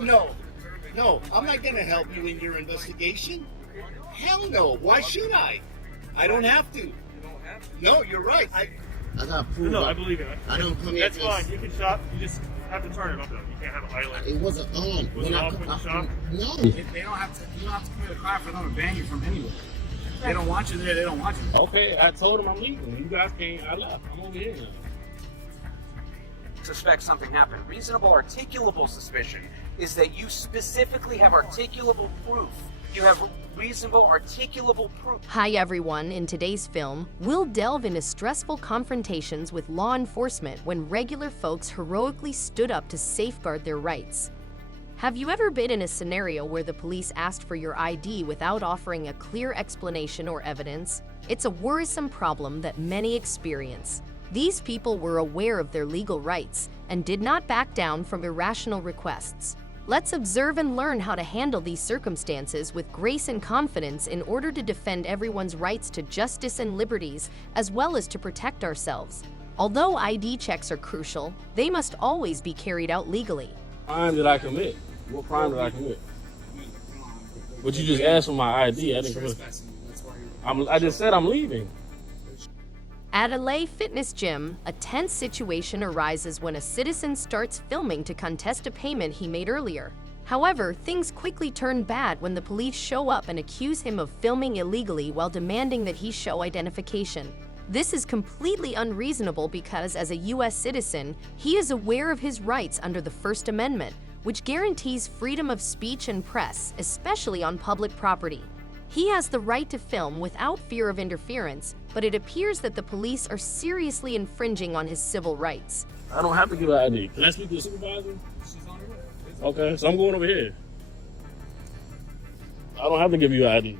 No, I'm not going to help you in your investigation. Hell no. Why should I? I don't have to. No, you're right. I got proof. No, I believe it. I don't come here. That's fine. You can shop. You just have to turn it off though. You can't have it idling. It wasn't on. Was it off when you shop? No. They don't have to. You don't have to commit a crime for them to ban you from anywhere. They don't want you there. They don't want you there. Okay, I told him I'm leaving. You guys came. I left. I'm over here now. Suspect something happened. Reasonable articulable suspicion is that you specifically have articulable proof. You have reasonable articulable proof. Hi everyone, in today's film, we'll delve into stressful confrontations with law enforcement when regular folks heroically stood up to safeguard their rights. Have you ever been in a scenario where the police asked for your ID without offering a clear explanation or evidence? It's a worrisome problem that many experience. These people were aware of their legal rights and did not back down from irrational requests. Let's observe and learn how to handle these circumstances with grace and confidence in order to defend everyone's rights to justice and liberties, as well as to protect ourselves. Although ID checks are crucial, they must always be carried out legally. Crime did I commit? What crime did I commit? But you just asked for my ID. I didn't commit. I just said I'm leaving. At a LA fitness gym, a tense situation arises when a citizen starts filming to contest a payment he made earlier. However, things quickly turn bad when the police show up and accuse him of filming illegally while demanding that he show identification. This is completely unreasonable because, as a U.S. citizen, he is aware of his rights under the First Amendment, which guarantees freedom of speech and press, especially on public property. He has the right to film without fear of interference, but it appears that the police are seriously infringing on his civil rights. I don't have to give an ID. Can I speak to the supervisor? Okay, so I'm going over here. I don't have to give you an ID.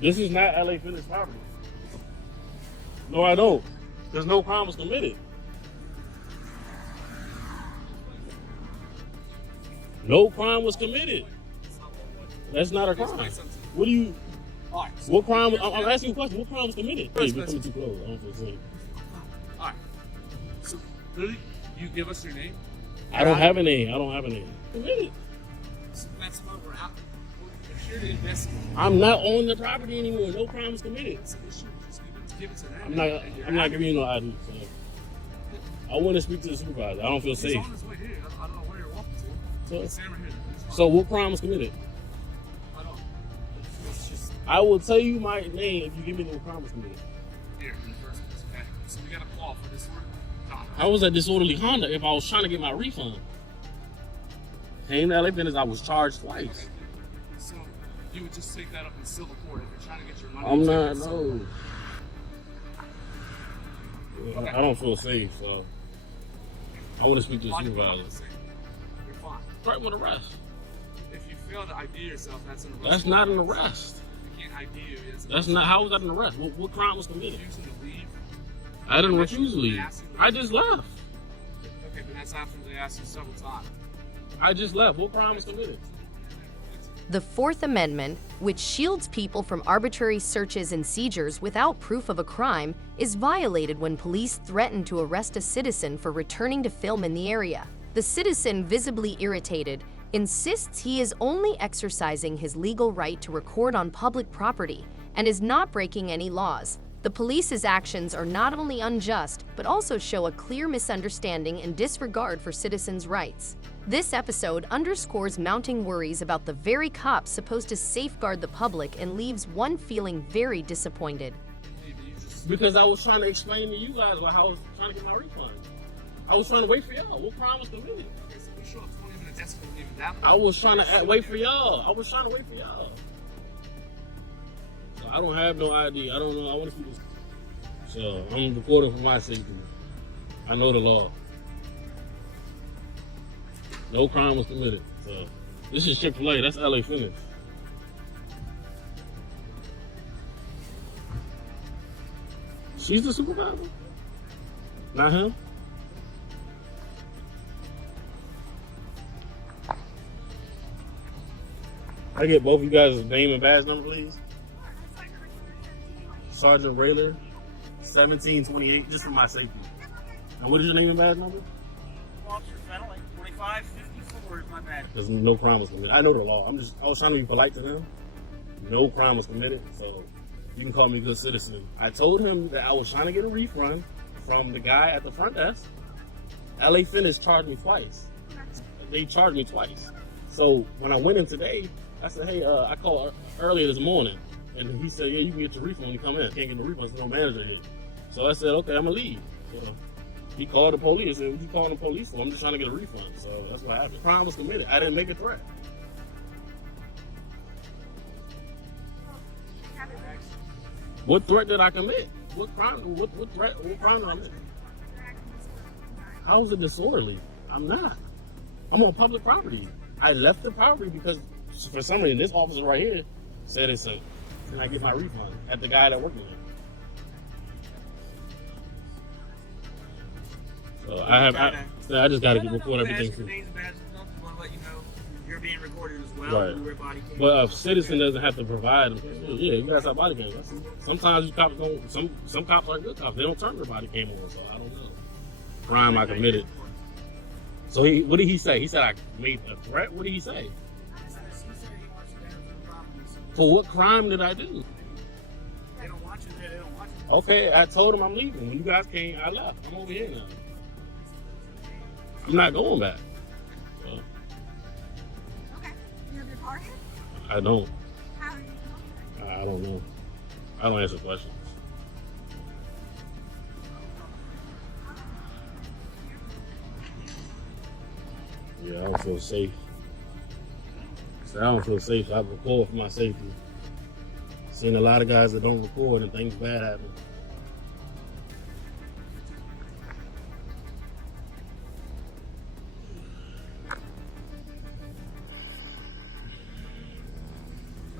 This is not LA Fitness property. No, I don't. There's no crime was committed. No crime was committed. That's not a crime. What do you? What crime? I'm asking you a question. What crime was committed? Hey, you're coming too close. I don't feel safe. All right. So, really, you give us your name? I don't have a name. I don't have a name. Committed. So that's what we're out. We're here to investigate. I'm not on the property anymore. No crime was committed. It's an issue. Just give it to them. I'm not giving you no ID. So. I want to speak to the supervisor. I don't feel safe. He's on his way here. I don't know where you're walking to. So what crime was committed? I don't. It's just. I will tell you my name if you give me the crime was committed. Here, in the first place, okay? So we got a call for this one. How was that disorderly conduct if I was trying to get my refund? Came to LA Fitness, I was charged twice. Okay. So you would just take that up in civil court if you're trying to get your money. I'm not, no. Okay. I don't feel safe, so I want to speak to the Why do you supervisor. feel safe? You're fine. Threat with arrest. If you fail to ID yourself, that's an arrest. That's not an arrest. You can't ID you. That's not, how was that an arrest? What crime was committed? Refusing to leave. I didn't refuse to leave. I just left. Okay, but that's after they asked you several times. I just left. What crime was committed? The Fourth Amendment, which shields people from arbitrary searches and seizures without proof of a crime, is violated when police threaten to arrest a citizen for returning to film in the area. The citizen, visibly irritated, insists he is only exercising his legal right to record on public property and is not breaking any laws. The police's actions are not only unjust, but also show a clear misunderstanding and disregard for citizens' rights. This episode underscores mounting worries about the very cops supposed to safeguard the public and leaves one feeling very disappointed. Because I was trying to explain to you guys how I was trying to get my refund. I was trying to wait for y'all. What crime was committed? Okay, so we show up 20 minutes, that's going to leave that. I was trying to wait for y'all. I was trying to wait for y'all. So I don't have no ID. I don't know. I want to see this. So I'm recording for my safety. I know the law. No crime was committed. So this is Chick-fil-A. That's LA Fitness. She's the supervisor? Not him? I get both of you guys' name and badge number, please. Sergeant Rayler, 1728, just for my safety. And what is your name and badge number? Officer Fennelly, 2554 is my badge. There's no crime was committed. I know the law. I was trying to be polite to them. No crime was committed, so you can call me a good citizen. I told him that I was trying to get a refund from the guy at the front desk. LA Fitness charged me twice. They charged me twice. So when I went in today, I said, hey, I called earlier this morning. And he said, yeah, you can get your refund when you come in. Can't get no refund, there's no manager here. So I said, okay, I'm gonna leave. So he called the police and said, what you calling the police for? I'm just trying to get a refund. So that's what happened. Crime was committed. I didn't make a threat. What threat did I commit? What crime? What threat? What crime did I commit? How is it disorderly? I'm not. I'm on public property. I left the property because for some reason this officer right here said it's a. Can I get my refund at the guy that worked with me? So I just got to record everything. Want to let you know you're being recorded as well. Right. But a citizen doesn't have to provide them. Yeah, you guys have body cams. Sometimes you cops don't. Some cops are good cops. They don't turn their body cam on. So I don't know. Crime I committed. So what did he say? He said I made a threat. What did he say? For what crime did I do? They don't want you there. They don't want you. Okay, I told him I'm leaving. When you guys came, I left. I'm over here now. I'm not going back. So, Okay. You have your car here? I don't. How do you know? I don't know. I don't answer questions. Yeah, I don't feel safe. So I don't feel safe. I record for my safety. Seen a lot of guys that don't record and things bad happen.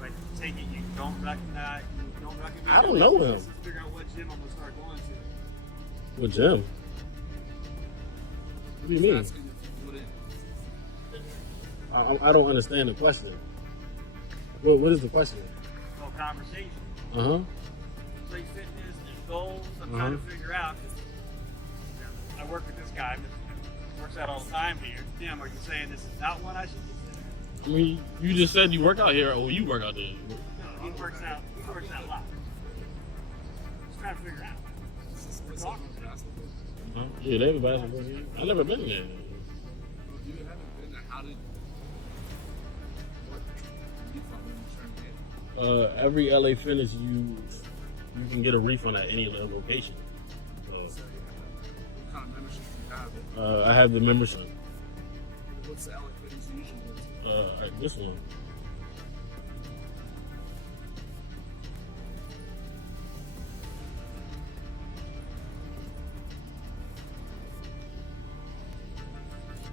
Like, take it, you don't recognize. I don't know him. Let's figure out what gym I'm gonna start going to. What gym? What do you mean? I don't understand the question. What is the question? Well, conversation. Play fitness and goals. I'm trying to figure out. I work with this guy that works out all the time here. Tim, are you saying this is not one I should consider? I mean, you just said you work out here, or you work out there. No, he works out a lot. Just trying to figure out. We're talking. Yeah, they have a basketball game. I've never been there. Every LA Fitness, you can get a refund at any location. So, What kind of membership do you have? I have the membership. What's the LA Fitness you usually go to? This one.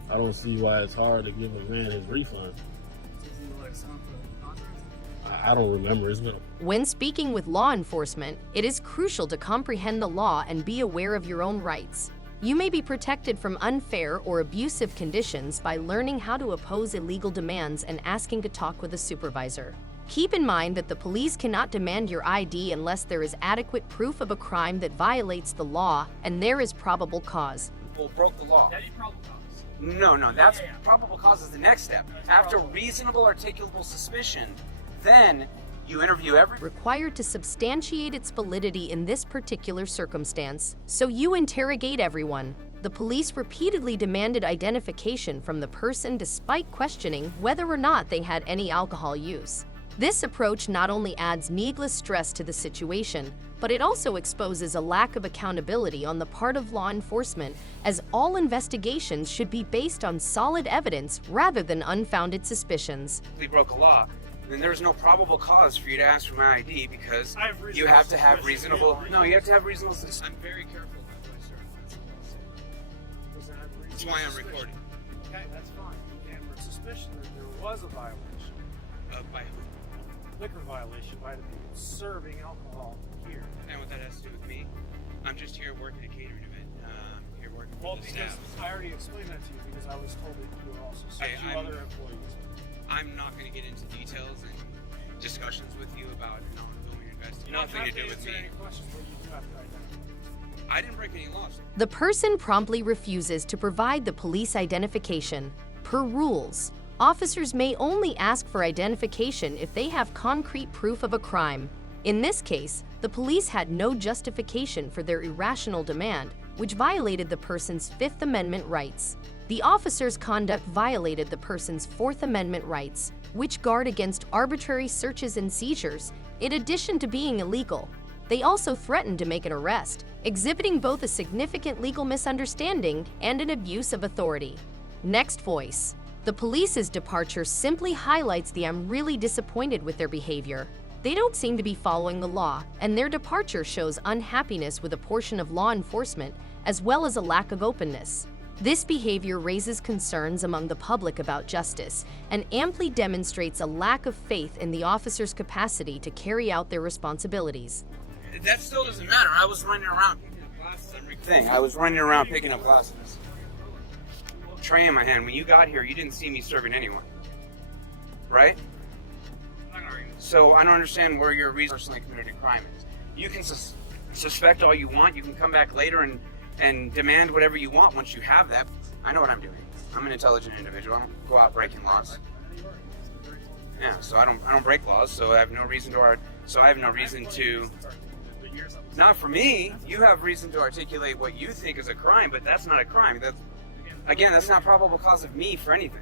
I don't see why it's hard to give a man his refund. I don't remember. It's been When speaking with law enforcement, it is crucial to comprehend the law and be aware of your own rights. You may be protected from unfair or abusive conditions by learning how to oppose illegal demands and asking to talk with a supervisor. Keep in mind that the police cannot demand your ID unless there is adequate proof of a crime that violates the law and there is probable cause. Well, broke the law. That is probable cause. No, that's probable cause is the next step. After reasonable articulable suspicion, then you interview every Required to substantiate its validity in this particular circumstance, so you interrogate everyone. The police repeatedly demanded identification from the person despite questioning whether or not they had any alcohol use. This approach not only adds needless stress to the situation, but it also exposes a lack of accountability on the part of law enforcement, as all investigations should be based on solid evidence rather than unfounded suspicions. we broke a law, then there's no probable cause for you to ask for my ID because you have to have reasonable. No, you have to have reasonable. I'm very careful about what I say. That's why I'm recording. Okay, that's fine. And we're suspicion that there was a violation. By who? Liquor violation by the people serving alcohol here. And what that has to do with me? I'm just here working a catering event. Here working Well, for the because staff. I already explained that to you because I was told that you were also two other employees. I'm not going to get into details and discussions with you about non-filming your Nothing to do with me. I didn't break any laws. The person promptly refuses to provide the police identification. Per rules, officers may only ask for identification if they have concrete proof of a crime. In this case, the police had no justification for their irrational demand, which violated the person's Fifth Amendment rights. The officer's conduct violated the person's Fourth Amendment rights, which guard against arbitrary searches and seizures, in addition to being illegal. They also threatened to make an arrest, exhibiting both a significant legal misunderstanding and an abuse of authority. Next voice. The police's departure simply highlights the "I'm really disappointed with their behavior." They don't seem to be following the law, and their departure shows unhappiness with a portion of law enforcement, as well as a lack of openness. This behavior raises concerns among the public about justice and amply demonstrates a lack of faith in the officer's capacity to carry out their responsibilities. That still doesn't matter. I was running around picking up glasses. I was running around picking up glasses. Tray in my hand. When you got here, you didn't see me serving anyone. Right? So I don't understand where your reason personally committed a crime is. You can suspect all you want. You can come back later and demand whatever you want once you have that. I know what I'm doing. I'm an intelligent individual. I don't go out breaking laws. Yeah, so I don't break laws, so I have no reason to not for me. You have reason to articulate what you think is a crime, but that's not a crime. That's not probable cause of me for anything.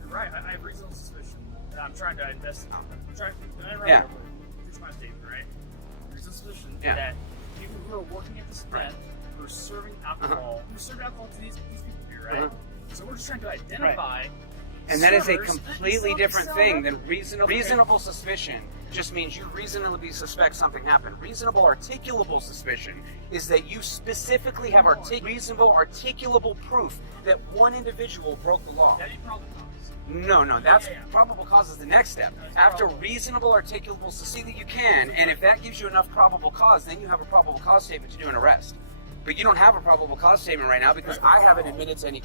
You're right. I have reasonable suspicion that I'm trying to investigate. Yeah. It's my statement, right? Reasonable suspicion Yeah. that people who are working at this event who are serving alcohol, who serve alcohol to these people here, right? So we're just trying to identify. And that is a servers completely who different sell thing alcohol. than reasonable suspicion. Just means you reasonably suspect something happened. Reasonable articulable suspicion is that you specifically have reasonable articulable proof that one individual broke the law. That ain't probable cause. No, that's probable cause is the next step. After reasonable articulable, to see that you can, and if that gives you enough probable cause, then you have a probable cause statement to do an arrest. But you don't have a probable cause statement right now because I haven't admitted to any.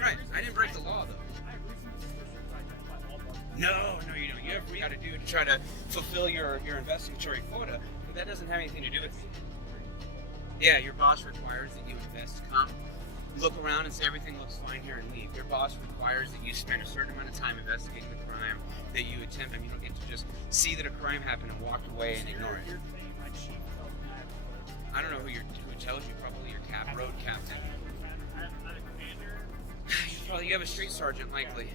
Right, I didn't break the law though. No, you don't. You have what you got to do to try to fulfill your investigatory quota, but that doesn't have anything to do with me. Yeah, your boss requires that you come, look around and say everything looks fine here and leave. Your boss requires that you spend a certain amount of time investigating the crime, that you attempt, you don't get to just see that a crime happened and walk away and ignore it. I don't know who tells you, probably your road captain. You have a street sergeant likely.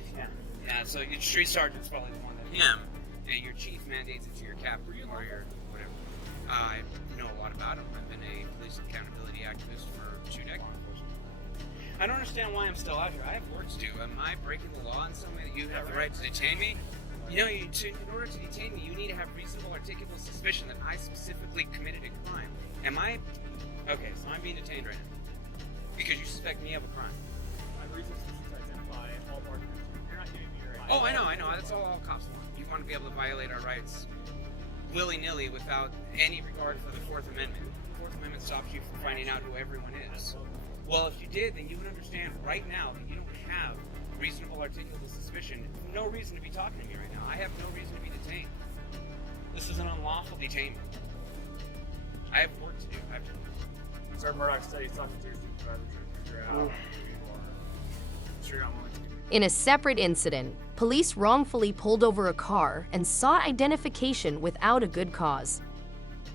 Yeah, so your street sergeant's probably the one that him, and your chief mandates it to your captain or your whatever. I know a lot about him. I've been a police accountability activist for 2 decades. I don't understand why I'm still out here. I have work to do. Am I breaking the law in some way that you have the right to detain me? In order to detain me, you need to have reasonable articulable suspicion that I specifically committed a crime. Am I? Okay, so I'm being detained right now because you suspect me of a crime. Oh, I know. That's all cops want. You want to be able to violate our rights willy-nilly without any regard for the Fourth Amendment. The Fourth Amendment stops you from finding out who everyone is. Well, if you did, then you would understand right now that you don't have reasonable articulable suspicion. No reason to be talking to me right now. I have no reason to be detained. This is an unlawful detainment. I have work to do. Sir Murdoch said he's talking to your supervisor to figure out who you are. Sure, I'm willing to. In a separate incident, police wrongfully pulled over a car and sought identification without a good cause.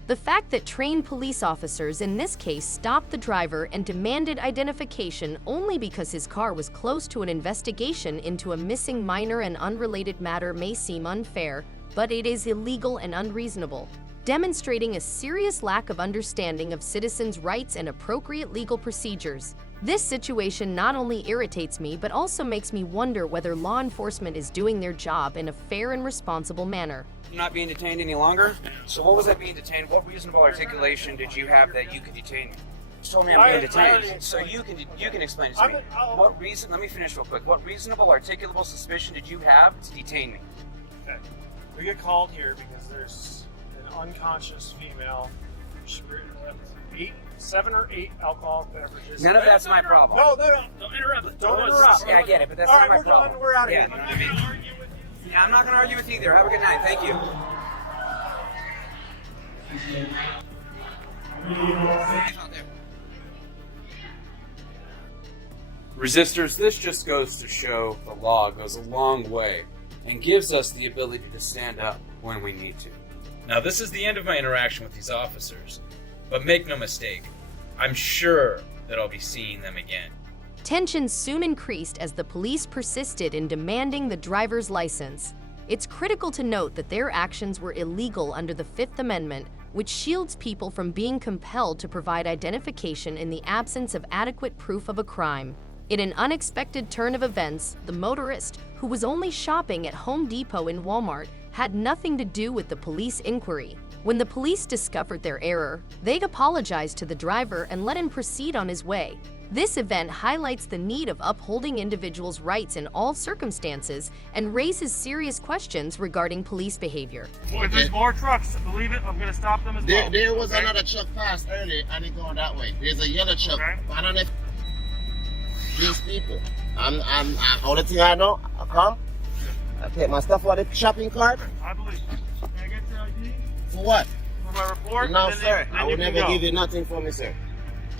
The fact that trained police officers in this case stopped the driver and demanded identification only because his car was close to an investigation into a missing minor and unrelated matter may seem unfair, but it is illegal and unreasonable, demonstrating a serious lack of understanding of citizens' rights and appropriate legal procedures. This situation not only irritates me, but also makes me wonder whether law enforcement is doing their job in a fair and responsible manner. I'm not being detained any longer. So what was I being detained? What reasonable articulation did you have that you could detain me? You told me I'm being detained. So you can explain it to me. What reason? Let me finish real quick. What reasonable articulable suspicion did you have to detain me? Okay. We get called here because there's an unconscious female. 7 or 8 alcohol beverages. None of that's my problem. No. Don't interrupt. Don't interrupt. Yeah, I get it, but that's All not right, my problem. We're out of here. Yeah, you know what I mean? Yeah, I'm not going to argue with you either. Have a good night. Thank you. Resistors, this just goes to show the law goes a long way and gives us the ability to stand up when we need to. Now, this is the end of my interaction with these officers, but make no mistake, I'm sure that I'll be seeing them again. Tensions soon increased as the police persisted in demanding the driver's license. It's critical to note that their actions were illegal under the Fifth Amendment, which shields people from being compelled to provide identification in the absence of adequate proof of a crime. In an unexpected turn of events, the motorist, who was only shopping at Home Depot and Walmart, had nothing to do with the police inquiry. When the police discovered their error, they apologized to the driver and let him proceed on his way. This event highlights the need of upholding individuals' rights in all circumstances and raises serious questions regarding police behavior. If there's more trucks, believe it, I'm going to stop them as well. There was another truck passed earlier and it going that way. There's a yellow truck. Okay. I don't know if these people. I'm only thing I know, I come, I take my stuff out of the shopping cart. I believe you. Can I get your ID? For what? For my report? No, and then sir. then I you will can never go. give you nothing for me, sir.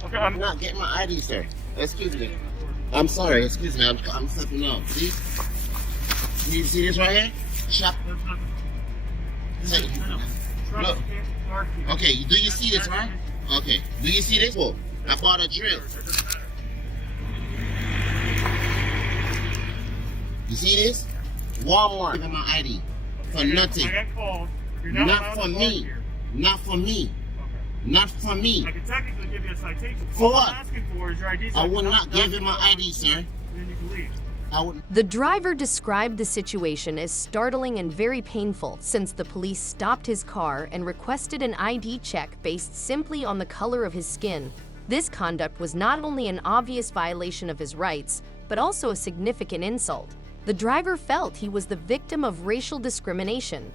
Okay, I'm not getting my ID, sir. Excuse me. I'm sorry. Excuse me. I'm stepping out. See? You see this right here? Shop. Say, look. Okay. Do you see this, right? Okay. Do you see this? Well, I bought a drill. You see this? Walmart. Give me my ID for nothing. I got called. You're not Not allowed for to park me. here. Not for me. Not for me. I can technically give you a citation. For All what? I'm asking for is your ID. I will not give you my ID, sir. Then you can leave. I would. The driver described the situation as startling and very painful since the police stopped his car and requested an ID check based simply on the color of his skin. This conduct was not only an obvious violation of his rights, but also a significant insult. The driver felt he was the victim of racial discrimination,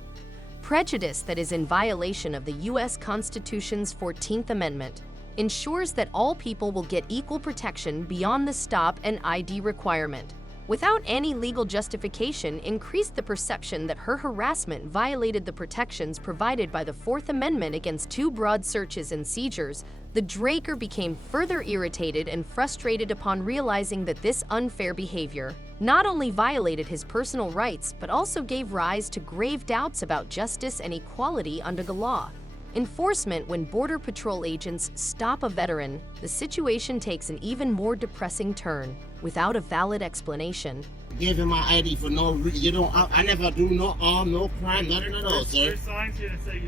prejudice that is in violation of the U.S. Constitution's 14th Amendment, ensures that all people will get equal protection beyond the stop and ID requirement. Without any legal justification, increased the perception that her harassment violated the protections provided by the Fourth Amendment against too broad searches and seizures. The Draker became further irritated and frustrated upon realizing that this unfair behavior not only violated his personal rights, but also gave rise to grave doubts about justice and equality under the law. Enforcement: when Border Patrol agents stop a veteran, the situation takes an even more depressing turn. Without a valid explanation, Give him my ID for no reason. You don't. I never do no harm, no crime, nothing at all, sir. There's signs here that say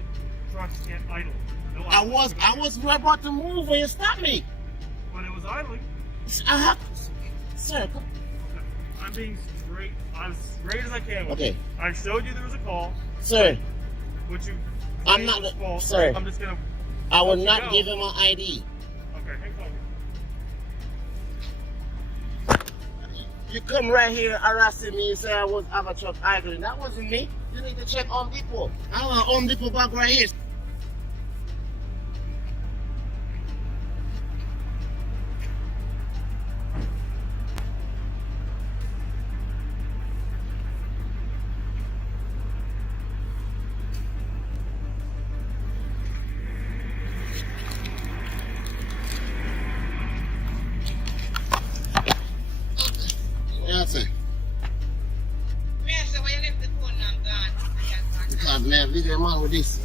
trucks can't idle. No I idling. was about to move when you stopped me. When it was idling, I have, sir. Come. I'm being straight, as straight as I can with Okay. you. I showed you there was a call, Sir, which you. I'm not. Well, Sir, I'm just gonna. I will let you not go. give him my ID. Okay, hang on. You come right here harassing me and say I was have a truck idling. That wasn't me. You need to check Home Depot. I have a Home Depot bag right here. That's it. Because man, leave your man with this.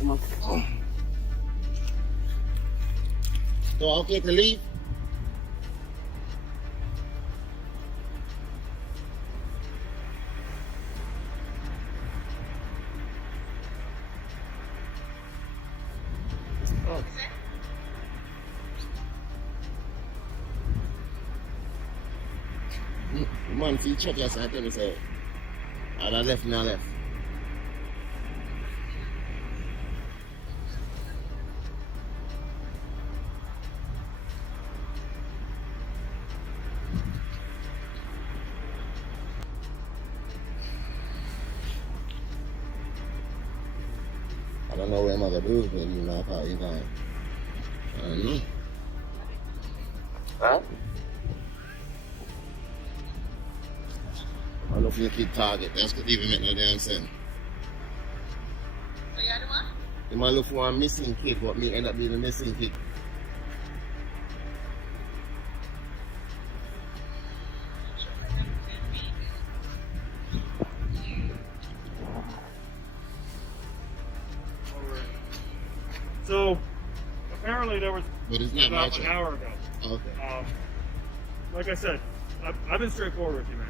So okay to leave? Oh. Man, see, check your side, tell me, say, I left, now left. I don't know where I'm gonna do, but you know how you're going. I don't know. Huh? I don't know if you keep target. That's could even make no damn sense. So you had one? You might look for a missing kid, what may end up being a missing kid. So apparently there was But it's not my about an truck. hour ago. Okay. Like I said, I've been straightforward with you, man.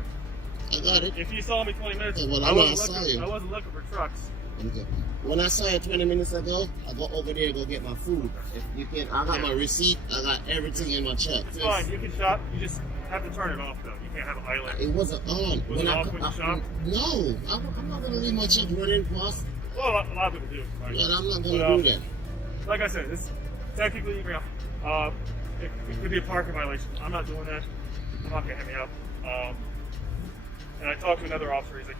I got it. If you saw me 20 minutes, Okay, well, I I wasn't looking for trucks. Okay. When I saw you 20 minutes ago, I go over there to go get my food. If you can, I got my receipt. I got everything in my truck. It's fine. You can shop. You just have to turn it off, though. You can't have it idling. It wasn't on. Was it off when you shop? No, I'm not gonna leave my truck running past. Well, a lot of people do. Right? But I'm not gonna do that. Like I said, this technically you can. It could be a parking violation. I'm not doing that. I'm not gonna hit me up. And I talked to another officer. He's like,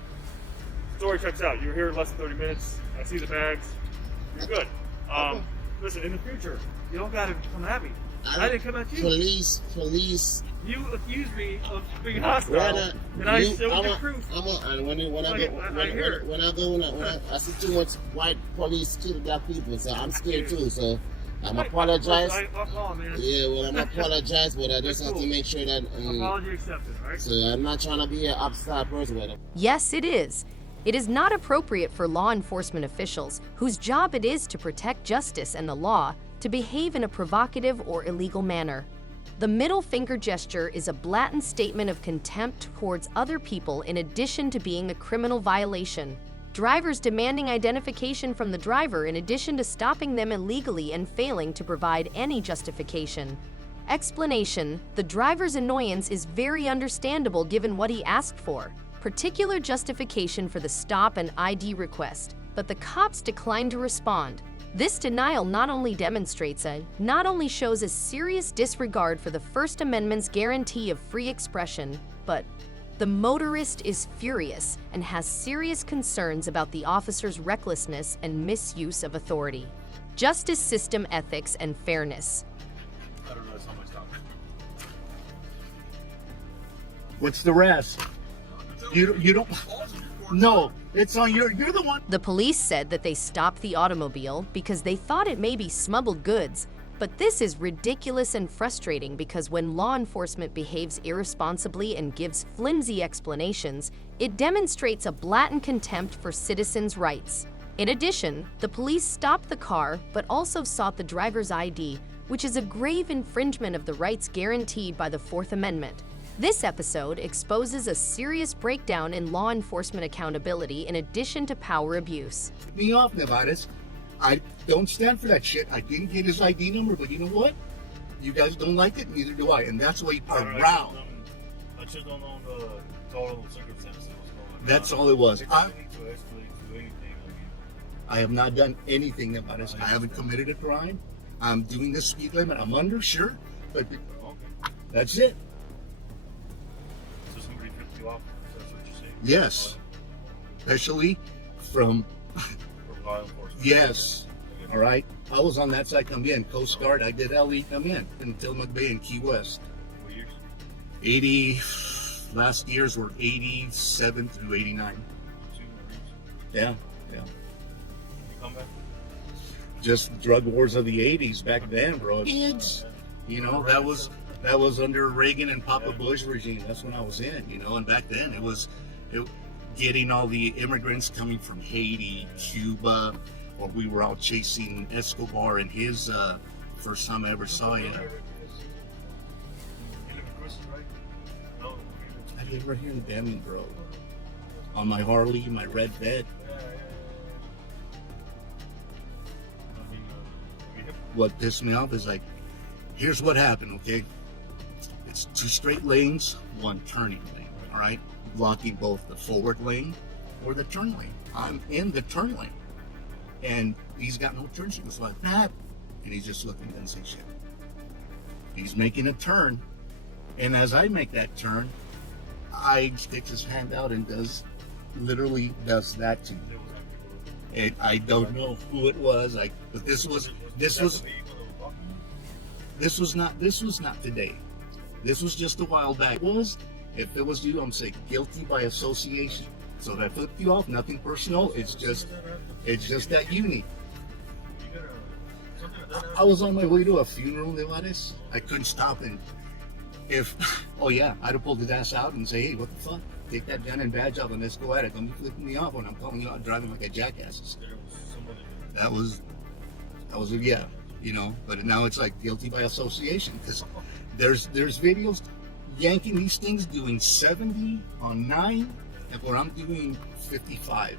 story checks out. You were here less than 30 minutes. I see the bags. You're good. Listen, in the future, you don't gotta come at me. I didn't come at you. Police. You accused me of being hostile, and I showed the proof. And when I see too much white police kill black people, so I'm scared too. So I'm apologize. Yeah, well, I'm apologize, but I just have to make sure that. Apology accepted, right? So I'm not trying to be an upstart person. Yes, it is. It is not appropriate for law enforcement officials, whose job it is to protect justice and the law, to behave in a provocative or illegal manner. The middle finger gesture is a blatant statement of contempt towards other people in addition to being a criminal violation. Drivers demanding identification from the driver in addition to stopping them illegally and failing to provide any justification. Explanation: the driver's annoyance is very understandable given what he asked for. Particular justification for the stop and ID request, but the cops declined to respond. This denial not only shows a serious disregard for the First Amendment's guarantee of free expression, but the motorist is furious and has serious concerns about the officer's recklessness and misuse of authority. Justice system ethics and fairness. I don't know, it's how much time. What's the rest? You don't. No, it's on you're the one. The police said that they stopped the automobile because they thought it may be smuggled goods, but this is ridiculous and frustrating because when law enforcement behaves irresponsibly and gives flimsy explanations, it demonstrates a blatant contempt for citizens' rights. In addition, the police stopped the car but also sought the driver's ID, which is a grave infringement of the rights guaranteed by the Fourth Amendment. This episode exposes a serious breakdown in law enforcement accountability in addition to power abuse. Me off, Nevadas. I don't stand for that shit. I didn't get his ID number, but you know what? You guys don't like it, neither do I, and that's why you are around. I just don't know the total circumstances. That's all it was. I don't need to escalate to anything. I have not done anything about it. I haven't committed a crime. I'm doing the speed limit. I'm under, sure, but that's it. So somebody tripped you off. That's what you're saying? Yes, especially from. Law enforcement. Yes. All right. I was on that side come in. Coast Guard. I did LE come in in Tillamook Bay and Key West. What years? 80. Last years were 87 through 89. 2 Marines. Yeah. You come back? Just drug wars of the 80s back then, bro. Kids. You know, that was under Reagan and Papa Bush regime. That's when I was in, you know, and back then it was getting all the immigrants coming from Haiti, Cuba, or we were out chasing Escobar in his first time I ever saw him. You live in Chris, right? No. I live right here in Deming, bro. On my Harley, my red bed. What pissed me off is like, here's what happened, okay? It's 2 straight lanes, 1 turning lane, all right? Blocking both the forward lane or the turn lane. I'm in the turn lane. And he's got no turn signals like that. And he's just looking and saying shit. He's making a turn. And as I make that turn, I stick his hand out and literally does that to me. And I don't know who it was. But this was not today. This was just a while back. If it was you, I'm saying guilty by association. So that I flipped you off, nothing personal. It's just that uni. I was on my way to a funeral, Nevares. I couldn't stop, and oh yeah, I'd have pulled his ass out and say, hey, what the fuck? Take that gun and badge off and let's go at it. Don't be flipping me off when I'm calling you out driving like a jackass. That was a yeah, you know. But now it's like guilty by association, because there's videos yanking these things doing 70 on 9, and where I'm doing 55.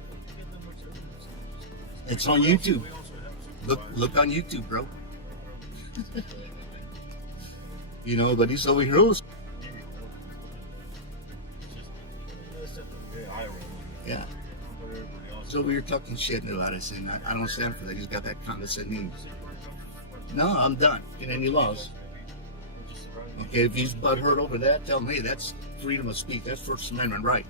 It's on YouTube. Look on YouTube, bro. You know, but he's over here. Yeah. So we were talking shit about us, and I don't stand for that. He's got that condescending. No, I'm done. Get any laws. Okay, if he's butthurt over that, tell him, hey, that's freedom of speech. That's First Amendment right.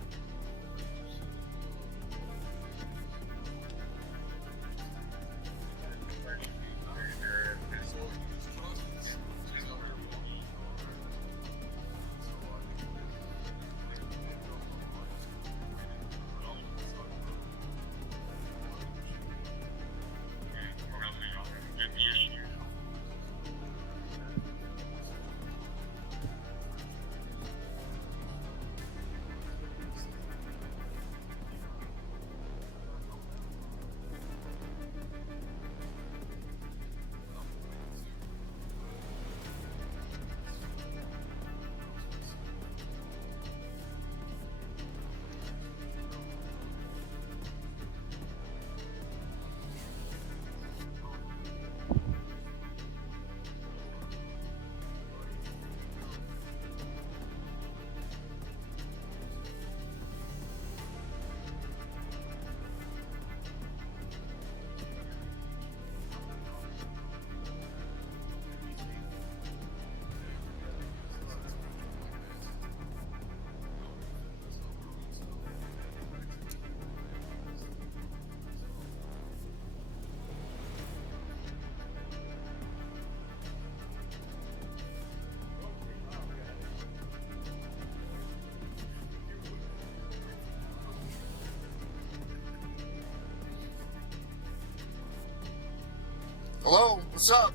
Hello, what's up?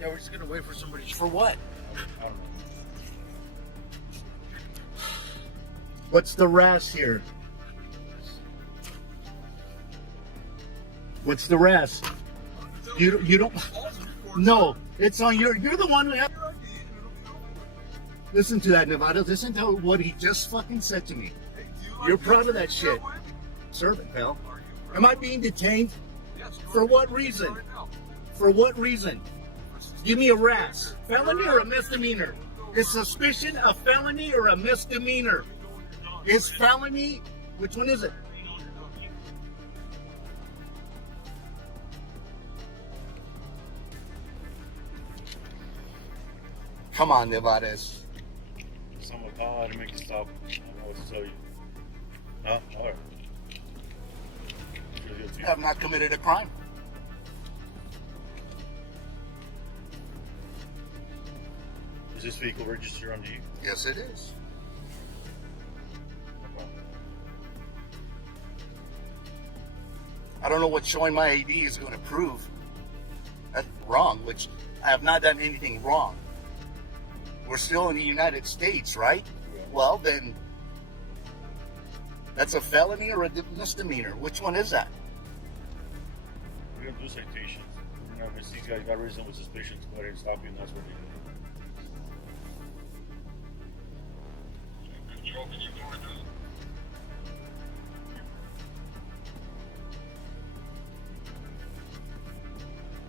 Yeah, we're just gonna wait for somebody. For what? What's the RAS here? What's the RAS? You don't. No, it's on your. You're the one who have. Listen to that, Nevada. Listen to what he just fucking said to me. You're proud of that shit. Servant, pal. Am I being detained? For what reason? For what reason? Give me a RAS. Felony or a misdemeanor? Is suspicion a felony or a misdemeanor? Is felony, which one is it? Come on, Nevares. Someone called to make you stop. I don't know what to tell you. Huh? All right. You have not committed a crime. Is this vehicle registered under you? Yes, it is. I don't know what showing my ID is going to prove. That's wrong, which I have not done anything wrong. We're still in the United States, right? Yeah. Well, then, that's a felony or a misdemeanor? Which one is that? We don't do citations. You know, if these guys got reasonable suspicion to go ahead and stop you, and that's what they do.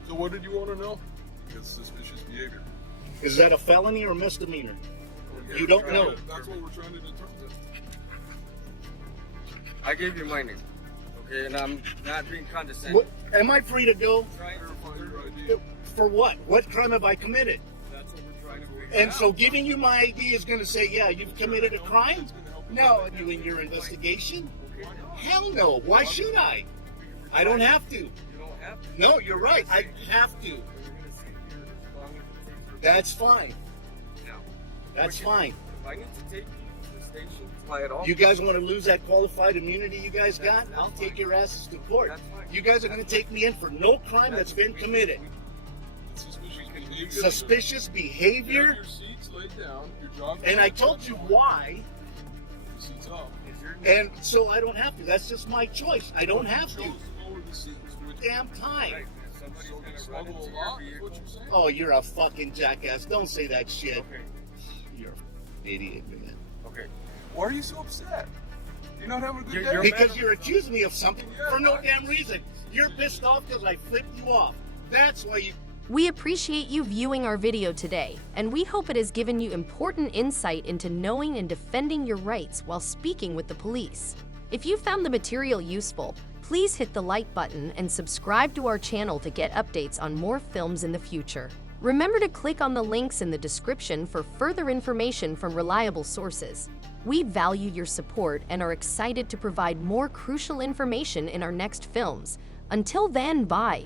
So what did you want to know? Because suspicious behavior. Is that a felony or a misdemeanor? You don't know. That's what we're trying to determine. I gave you my name, okay, and I'm not being condescending. What, am I free to go? Verify your ID. For what? What crime have I committed? That's what we're trying to figure And out. so giving you my ID is going to say, yeah, you've committed a crime? No, doing your investigation? Hell no. Why should I? I don't have to. You don't have to. No, you're right. I have to. That's fine. Now, That's fine. if I need to take you to the citation, apply it all. You guys want to lose that qualified immunity you guys got? I'll take your asses to court. You guys are going to take me in for no crime that's been committed. Suspicious behavior. Your seats laid down. Your job's And I told you why. The seats up. And so I don't have to. That's just my choice. I don't have to. Chose to lower the seats. Damn time. Somebody's So gonna they run smuggle into a your lot, is vehicle. what you're saying? Oh, you're a fucking jackass. Don't say that shit. Okay. You're an idiot, man. Okay. Why are you so upset? You're not having a good You're- day? you're Because you're accusing me of something for no damn reason. You're pissed off because I flipped you off. That's why you... We appreciate you viewing our video today, and we hope it has given you important insight into knowing and defending your rights while speaking with the police. If you found the material useful, please hit the like button and subscribe to our channel to get updates on more films in the future. Remember to click on the links in the description for further information from reliable sources. We value your support and are excited to provide more crucial information in our next films. Until then, bye.